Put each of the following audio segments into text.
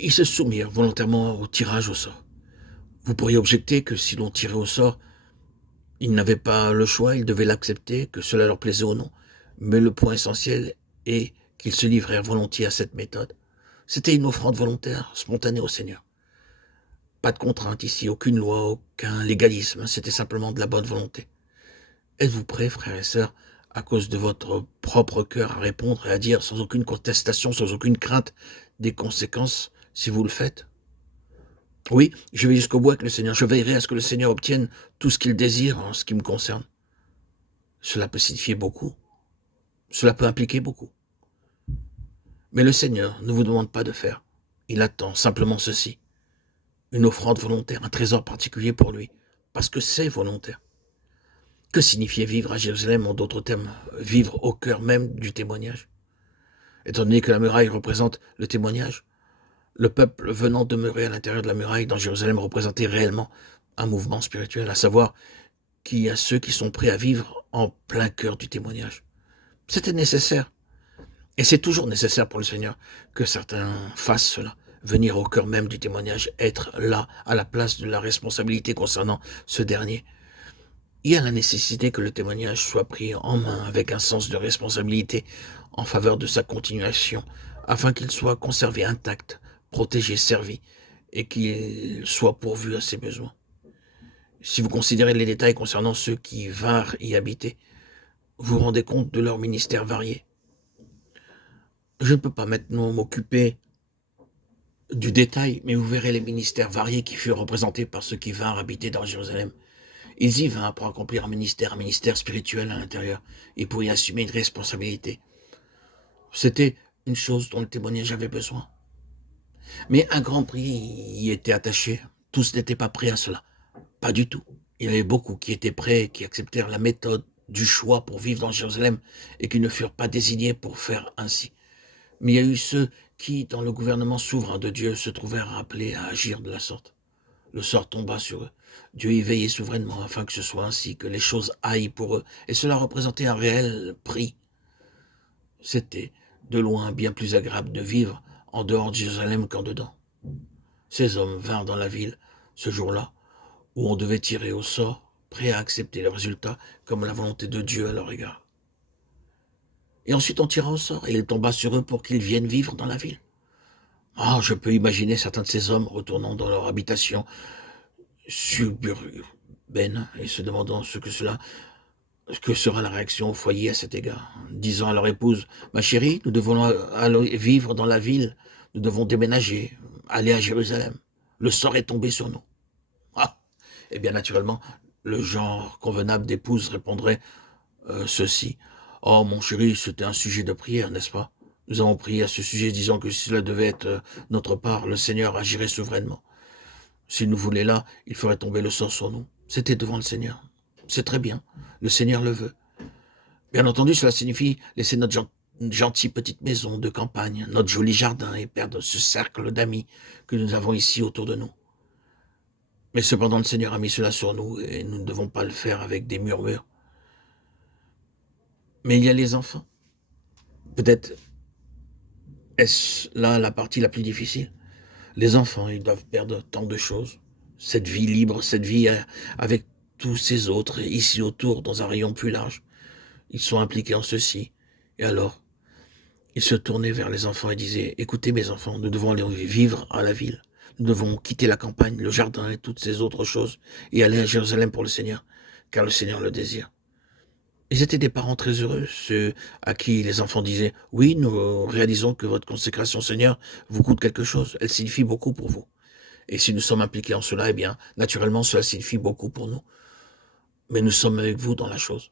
Ils se soumirent volontairement au tirage au sort. Vous pourriez objecter que si l'on tirait au sort, ils n'avaient pas le choix, ils devaient l'accepter, que cela leur plaisait ou non. Mais le point essentiel est qu'ils se livrèrent volontiers à cette méthode. C'était une offrande volontaire, spontanée au Seigneur. Pas de contrainte ici, aucune loi, aucun légalisme, c'était simplement de la bonne volonté. Êtes-vous prêts, frères et sœurs, à cause de votre propre cœur, à répondre et à dire sans aucune contestation, sans aucune crainte des conséquences si vous le faites? Oui, je vais jusqu'au bout avec le Seigneur. Je veillerai à ce que le Seigneur obtienne tout ce qu'il désire en ce qui me concerne. Cela peut signifier beaucoup. Cela peut impliquer beaucoup. Mais le Seigneur ne vous demande pas de faire. Il attend simplement ceci. Une offrande volontaire, un trésor particulier pour lui. Parce que c'est volontaire. Que signifiait vivre à Jérusalem, en d'autres termes, vivre au cœur même du témoignage? Étant donné que la muraille représente le témoignage, le peuple venant demeurer à l'intérieur de la muraille dans Jérusalem représentait réellement un mouvement spirituel, à savoir qu'il y a ceux qui sont prêts à vivre en plein cœur du témoignage. C'était nécessaire, et c'est toujours nécessaire pour le Seigneur que certains fassent cela, venir au cœur même du témoignage, être là, à la place de la responsabilité concernant ce dernier. Il y a la nécessité que le témoignage soit pris en main avec un sens de responsabilité en faveur de sa continuation, afin qu'il soit conservé intact, protégé, servi, et qu'il soit pourvu à ses besoins. Si vous considérez les détails concernant ceux qui vinrent y habiter, vous vous rendez compte de leur ministère varié. Je ne peux pas maintenant m'occuper du détail, mais vous verrez les ministères variés qui furent représentés par ceux qui vinrent habiter dans Jérusalem. Ils y vinrent pour accomplir un ministère spirituel à l'intérieur, et pour y assumer une responsabilité. C'était une chose dont le témoignage avait besoin. Mais un grand prix y était attaché. Tous n'étaient pas prêts à cela. Pas du tout. Il y avait beaucoup qui étaient prêts, qui acceptèrent la méthode du choix pour vivre dans Jérusalem et qui ne furent pas désignés pour faire ainsi. Mais il y a eu ceux qui, dans le gouvernement souverain de Dieu, se trouvèrent appelés à agir de la sorte. Le sort tomba sur eux. Dieu y veillait souverainement afin que ce soit ainsi, que les choses aillent pour eux. Et cela représentait un réel prix. C'était, de loin, bien plus agréable de vivre en dehors de Jérusalem qu'en dedans. Ces hommes vinrent dans la ville, ce jour-là, où on devait tirer au sort, prêts à accepter le résultat comme la volonté de Dieu à leur égard. Et ensuite on tira au sort, et il tomba sur eux pour qu'ils viennent vivre dans la ville. Ah, je peux imaginer certains de ces hommes retournant dans leur habitation suburbaine et se demandant ce que sera la réaction au foyer à cet égard, disant à leur épouse, ma chérie, nous devons aller vivre dans la ville, nous devons déménager, aller à Jérusalem. Le sort est tombé sur nous. Ah, et bien naturellement, le genre convenable d'épouse répondrait ceci. Oh mon chéri, c'était un sujet de prière, n'est-ce pas? Nous avons prié à ce sujet disant que si cela devait être notre part, le Seigneur agirait souverainement. S'il nous voulait là, il ferait tomber le sort sur nous. C'était devant le Seigneur. C'est très bien. Le Seigneur le veut. Bien entendu, cela signifie laisser notre gentille petite maison de campagne, notre joli jardin et perdre ce cercle d'amis que nous avons ici autour de nous. Mais cependant, le Seigneur a mis cela sur nous et nous ne devons pas le faire avec des murmures. Mais il y a les enfants. Peut-être est-ce là la partie la plus difficile. Les enfants, ils doivent perdre tant de choses. Cette vie libre, cette vie avec tous ces autres, ici autour, dans un rayon plus large. Ils sont impliqués en ceci. Et alors, ils se tournaient vers les enfants et disaient, écoutez mes enfants, nous devons aller vivre à la ville. Nous devons quitter la campagne, le jardin et toutes ces autres choses et aller à Jérusalem pour le Seigneur, car le Seigneur le désire. Ils étaient des parents très heureux, ceux à qui les enfants disaient, oui, nous réalisons que votre consécration, Seigneur, vous coûte quelque chose. Elle signifie beaucoup pour vous. Et si nous sommes impliqués en cela, eh bien, naturellement, cela signifie beaucoup pour nous. Mais nous sommes avec vous dans la chose.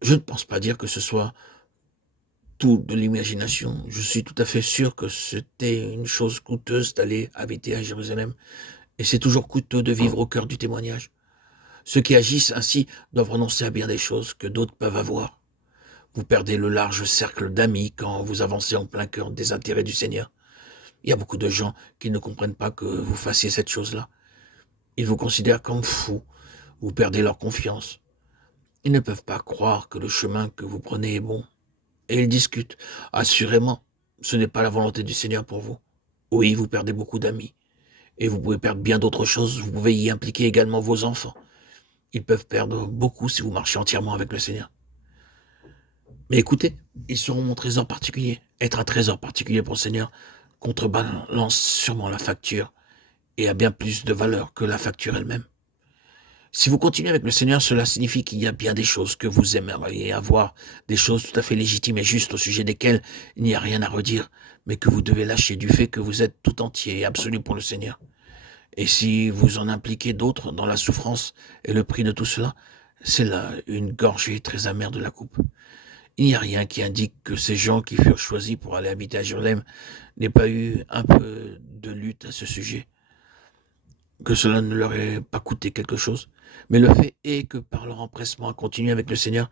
Je ne pense pas dire que ce soit tout de l'imagination. Je suis tout à fait sûr que c'était une chose coûteuse d'aller habiter à Jérusalem. Et c'est toujours coûteux de vivre au cœur du témoignage. Ceux qui agissent ainsi doivent renoncer à bien des choses que d'autres peuvent avoir. Vous perdez le large cercle d'amis quand vous avancez en plein cœur des intérêts du Seigneur. Il y a beaucoup de gens qui ne comprennent pas que vous fassiez cette chose-là. Ils vous considèrent comme fou. Vous perdez leur confiance. Ils ne peuvent pas croire que le chemin que vous prenez est bon. Et ils discutent. Assurément, ce n'est pas la volonté du Seigneur pour vous. Oui, vous perdez beaucoup d'amis. Et vous pouvez perdre bien d'autres choses. Vous pouvez y impliquer également vos enfants. Ils peuvent perdre beaucoup si vous marchez entièrement avec le Seigneur. Mais écoutez, ils seront mon trésor particulier. Être un trésor particulier pour le Seigneur contrebalance sûrement la facture et a bien plus de valeur que la facture elle-même. Si vous continuez avec le Seigneur, cela signifie qu'il y a bien des choses que vous aimeriez avoir, des choses tout à fait légitimes et justes au sujet desquelles il n'y a rien à redire, mais que vous devez lâcher du fait que vous êtes tout entier et absolu pour le Seigneur. Et si vous en impliquez d'autres dans la souffrance et le prix de tout cela, c'est là une gorgée très amère de la coupe. Il n'y a rien qui indique que ces gens qui furent choisis pour aller habiter à Jérusalem n'aient pas eu un peu de lutte à ce sujet, que cela ne leur ait pas coûté quelque chose. Mais le fait est que par leur empressement à continuer avec le Seigneur,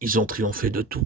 ils ont triomphé de tout.